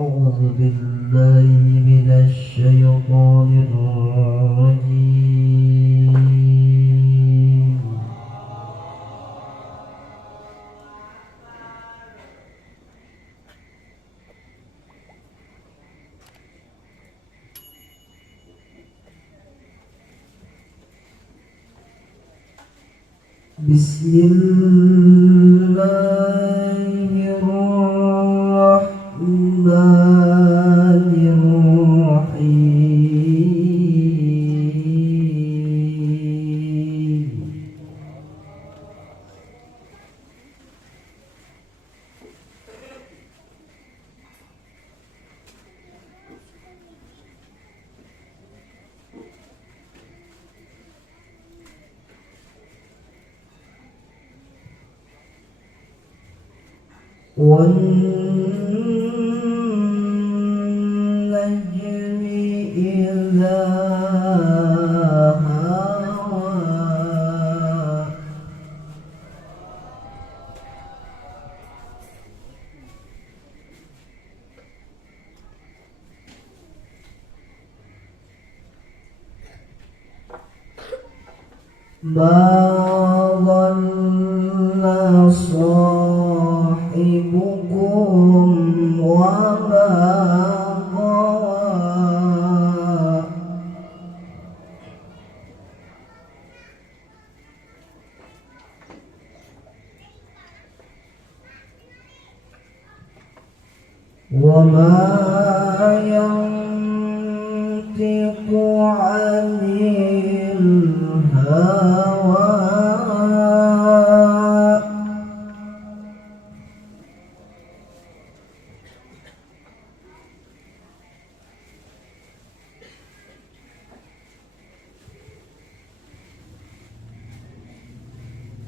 أعوذ بالله من الشيطان الرجيم. بسم الله الرحمن الرحيم. والنجم إذا هوى ما ضل صاحبكم وما غوى وما ينطق عن الهوى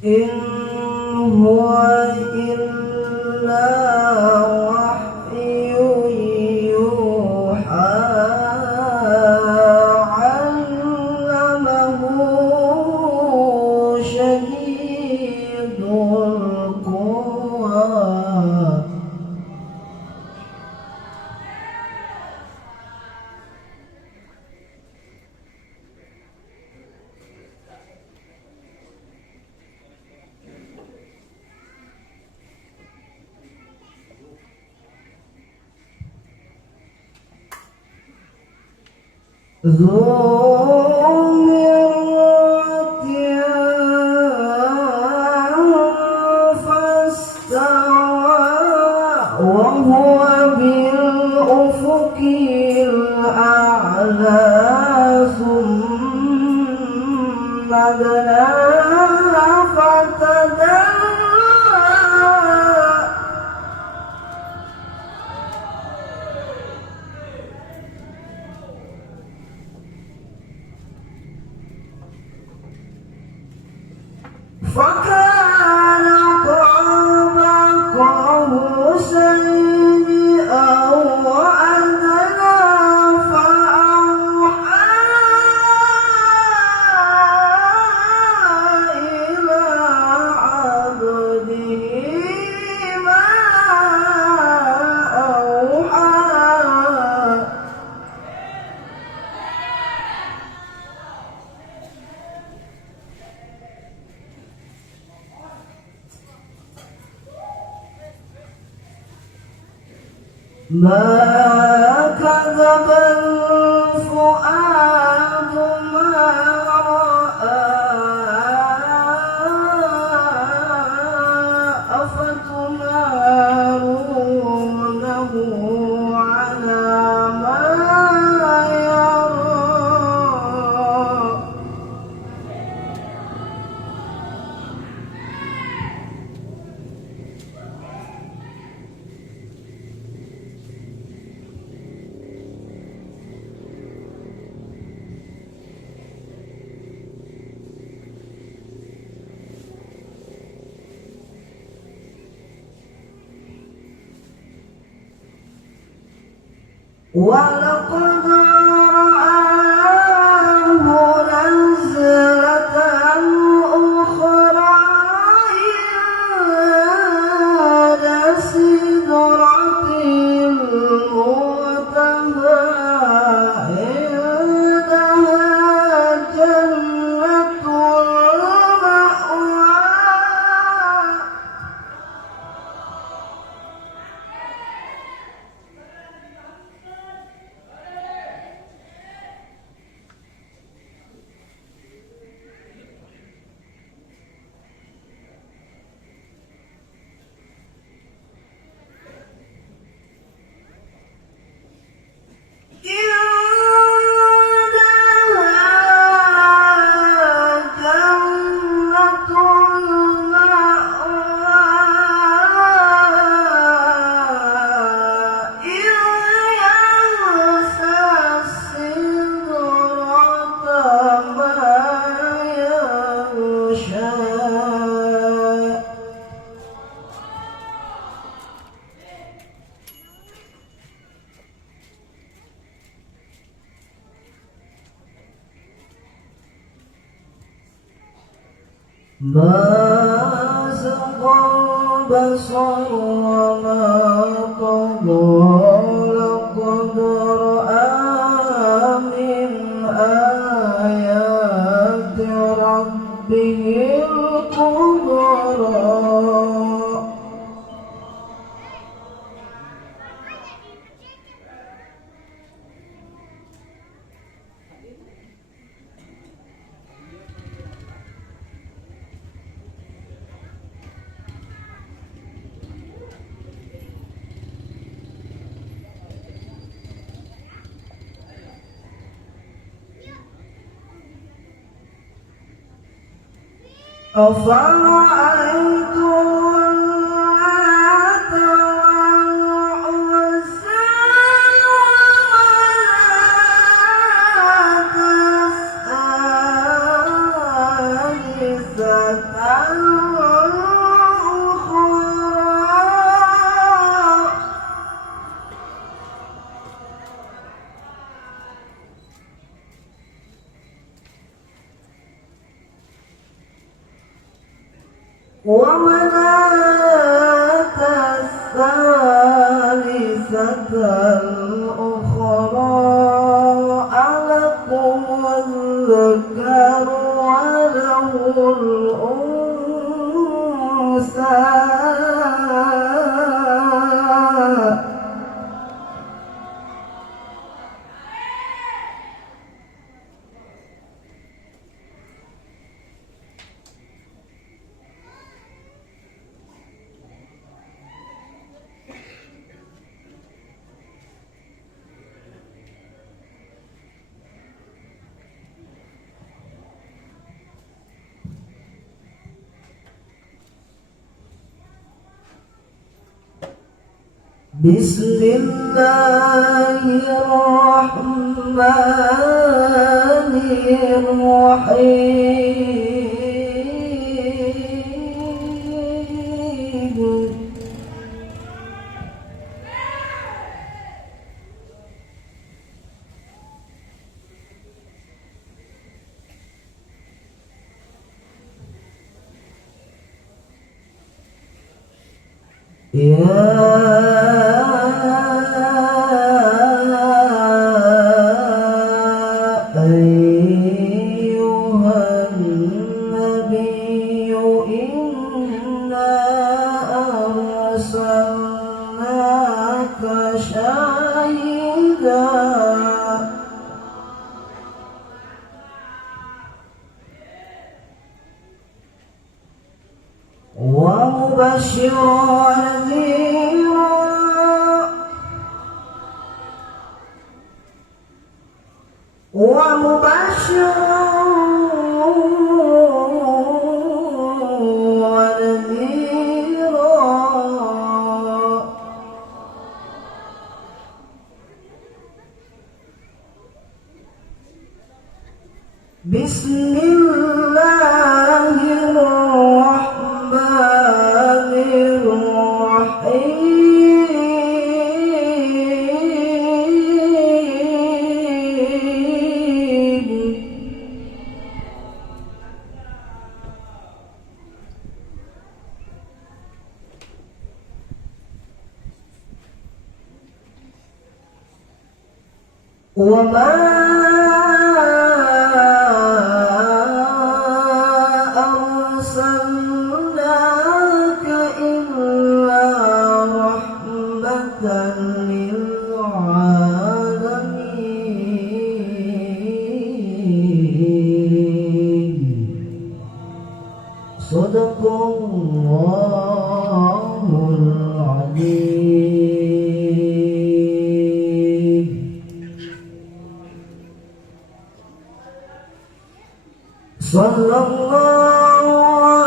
إن هو إلا وحي يوحى علمه شديد القوى ذو مرة فاستوى وهو بالأفق الأعلى ثم دنا فتدلى فكان قاب قوسين أو أدنى فأوحى إلى عبده ما أوحى ما كذب الفؤاد ما رأى أفتمارونه على ما يرى ولقد رآه نزلة أخرى عند سدرة المنتهى ما زغ البصر وما طغى لقد رأى من آيات ربه الكبرى أفرأيتم اللات والعزى ومناة الثالثة ومناة الثالثة الأخرى ألكم الذكر وله الأنثى بسم الله الرحمن الرحيم يا أيها النبي إنا أرسلناك شاهدا ومبشرا ونذيرا بسم الله الرحمن الرحيم وما أرسلناك إلا رحمة للعالمين صدق الله العظيم صلى الله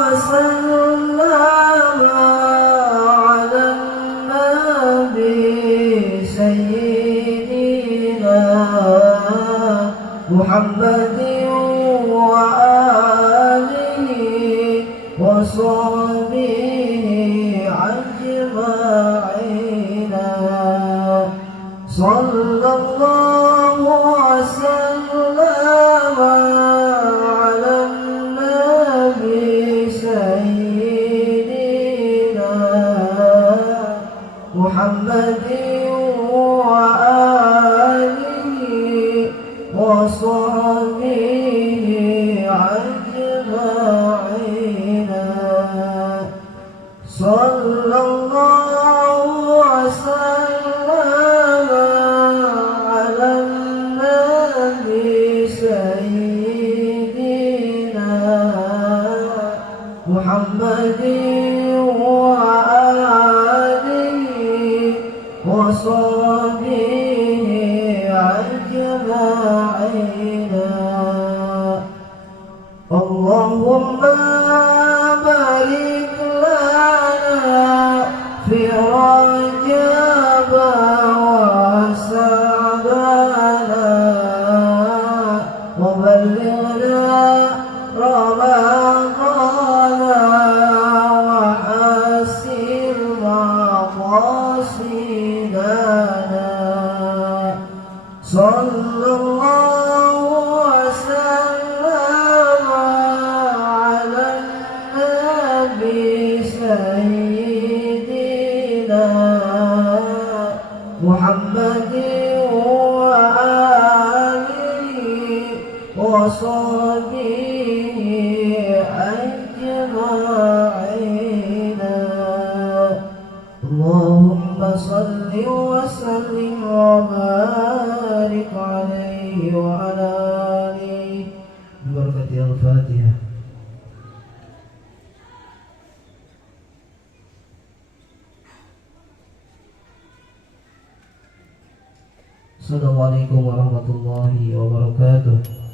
وسلم على النبي سيدنا محمد وآله وصحبه أجمعين صلى الله وسلم على النبي محمد وآله وصحبه أجمعين صلى الله وسلم على النبي سيدنا محمد وآله وصحبه أجمعين اللهم بارك لنا في رجب وشعبان وبلغنا رمضان وحسن مقاصدنا صلى الله وسلم على النبي سيدنا محمد وآله وصحبه أجمعين اللهم صل وسلم وبارك عليه وعلى آله ببركة الفاتحة. Assalamualaikum warahmatullahi wabarakatuh.